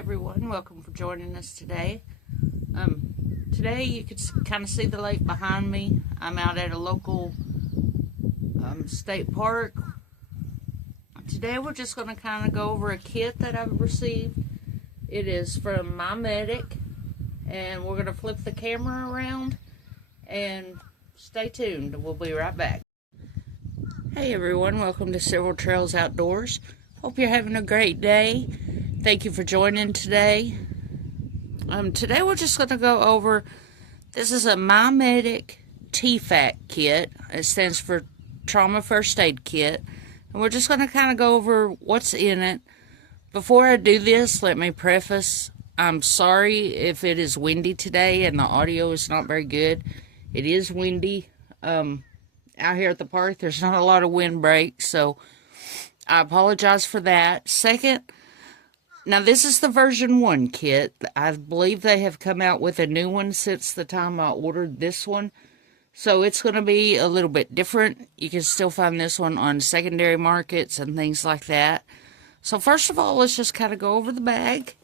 everyone, welcome for joining us today. Today you can kind of see the lake behind me. I'm out at a local state park. Today we're just going to kind of go over a kit that I've received. It is from MyMedic, and we're going to flip the camera around and stay tuned. We'll be right back. Hey everyone, welcome to Several Trails Outdoors. Hope you're having a great day. Thank you for joining today. Today we're just going to go over, this is a MyMedic TFAK kit. It stands for Trauma First Aid Kit. And we're just going to kind of go over what's in it. Before I do this, let me preface, I'm sorry if it is windy today and the audio is not very good. It is windy. Out here at the park, there's not a lot of wind breaks, so I apologize for that. Second, now this is the version 1 kit. I believe they have come out with a new one since the time I ordered this one. So it's going to be a little bit different. You can still find this one on secondary markets and things like that. So first of all, let's just kind of go over the bag.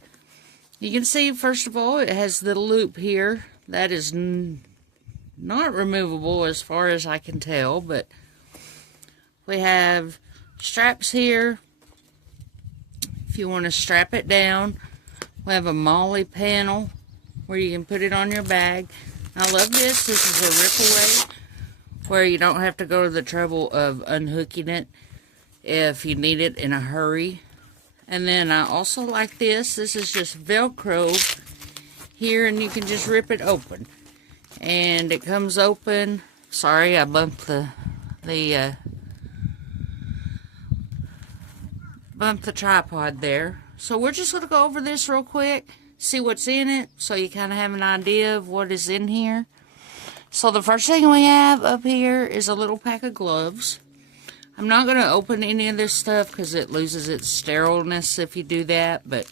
You can see, first of all, it has the loop here. That is not removable as far as I can tell, but we have straps here if you want to strap it down. We have a MOLLE panel where you can put it on your bag. I love this. This is a rip away where you don't have to go to the trouble of unhooking it if you need it in a hurry. And then I also like this. This is just Velcro here, and you can just rip it open. And it comes open. Sorry, I bumped the tripod there. So we're just going to go over this real quick, see what's in it, so you kind of have an idea of what is in here. So the first thing we have up here is a little pack of gloves. I'm not going to open any of this stuff because it loses its sterileness if you do that, but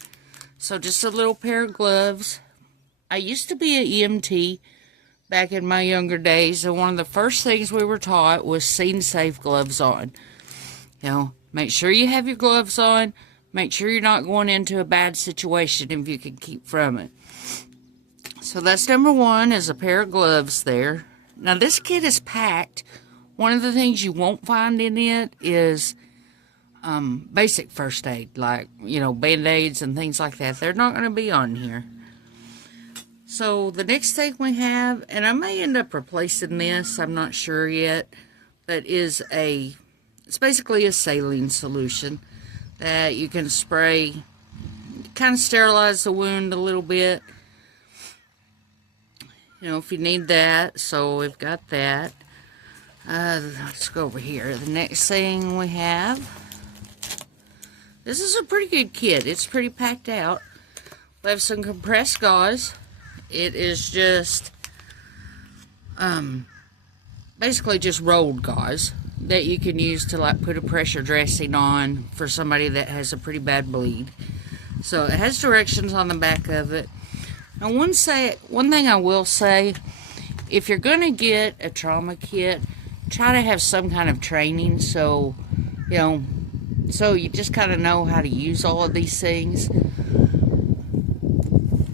so just a little pair of gloves. I used to be an EMT back in my younger days, and one of the first things we were taught was scene safe gloves on. You know, make sure you have your gloves on. Make sure you're not going into a bad situation if you can keep from it. So that's number 1, is a pair of gloves there. Now this kit is packed. One of the things you won't find in it is basic first aid, like, you know, Band-Aids and things like that. They're not going to be on here. So the next thing we have, and I may end up replacing this, I'm not sure yet, but it's basically a saline solution that you can spray, kind of sterilize the wound a little bit, you know, if you need that. So we've got that. Let's go over here. The next thing we have, this is a pretty good kit. It's pretty packed out. We have some compressed gauze. It is just basically just rolled gauze that you can use to like put a pressure dressing on for somebody that has a pretty bad bleed. So it has directions on the back of it. Now one thing I will say, if you're going to get a trauma kit, try to have some kind of training, so you know, so you just kind of know how to use all of these things.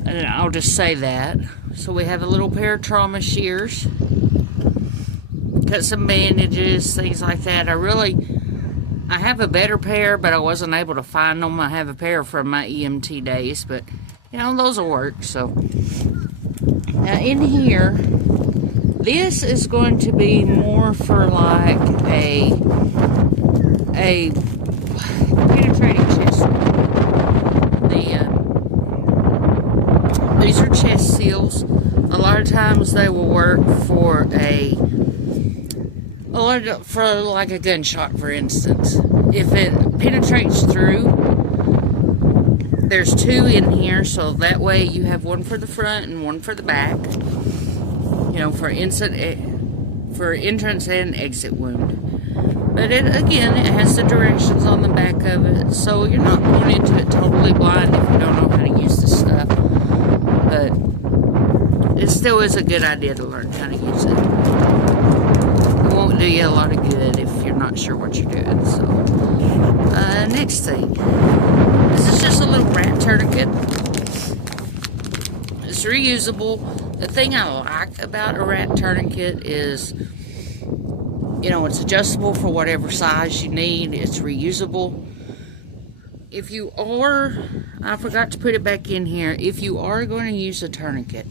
And I'll just say that. So we have a little pair of trauma shears, cut some bandages, things like that. I have a better pair, but I wasn't able to find them. I have a pair from my EMT days, but you know, those will work. So now in here, this is going to be more for like a penetrating chest. These are chest seals. A lot of times they will work for like a gunshot, for instance. If it penetrates through, there's 2 in here, so that way you have one for the front and one for the back. You know, for entrance and exit wound. But it has the directions on the back of it, so you're not going into it totally blind if you don't know how to use this stuff. But it still is a good idea to learn how to use it. It won't do you a lot of good if you're not sure what you're doing. So, next thing. This is just a little rat tourniquet. It's reusable. The thing I like about a rat tourniquet is, you know, it's adjustable for whatever size you need. It's reusable. If you are, I forgot to put it back in here, if you are going to use a tourniquet,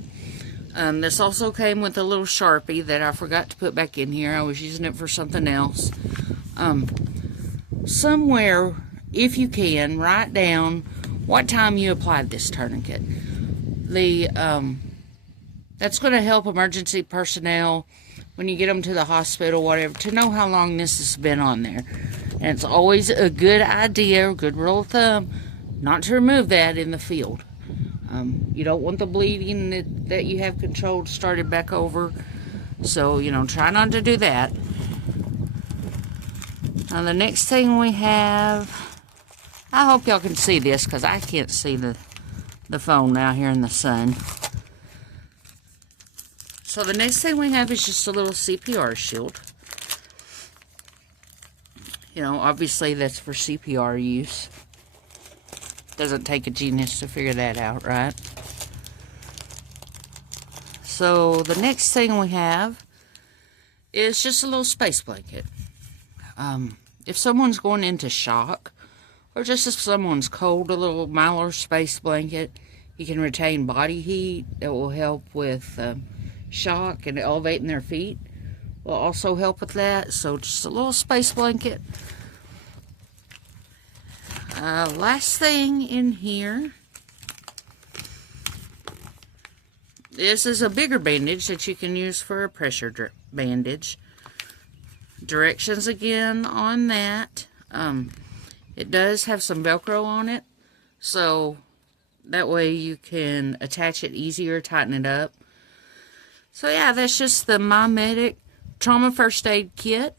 this also came with a little Sharpie that I forgot to put back in here. I was using it for something else. Somewhere, if you can, write down what time you applied this tourniquet. That's going to help emergency personnel when you get them to the hospital, whatever, to know how long this has been on there. And it's always a good idea, a good rule of thumb, not to remove that in the field. You don't want the bleeding that you have controlled started back over. So, you know, try not to do that. Now, the next thing we have, I hope y'all can see this because I can't see the phone now here in the sun. So the next thing we have is just a little CPR shield. You know, obviously that's for CPR use. Doesn't take a genius to figure that out, right? So the next thing we have is just a little space blanket. If someone's going into shock, or just if someone's cold, a little Mylar space blanket, you can retain body heat. That will help with shock, and elevating their feet will also help with that. So just a little space blanket. Last thing in here, this is a bigger bandage that you can use for a pressure bandage. Directions again on that. It does have some Velcro on it, so that way you can attach it easier, tighten it up. So yeah, that's just the MyMedic Trauma First Aid Kit.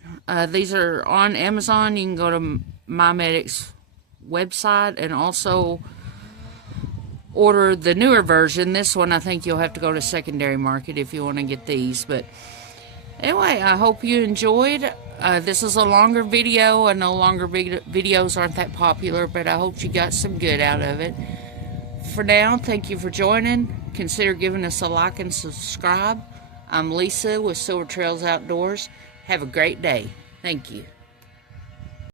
These are on Amazon. You can go to MyMedic's website and also order the newer version. This one, I think you'll have to go to secondary market if you want to get these. But anyway, I hope you enjoyed. This is a longer video. I know longer videos aren't that popular, but I hope you got some good out of it. For now, thank you for joining. Consider giving us a like and subscribe. I'm Lisa with Silver Trails Outdoors. Have a great day. Thank you.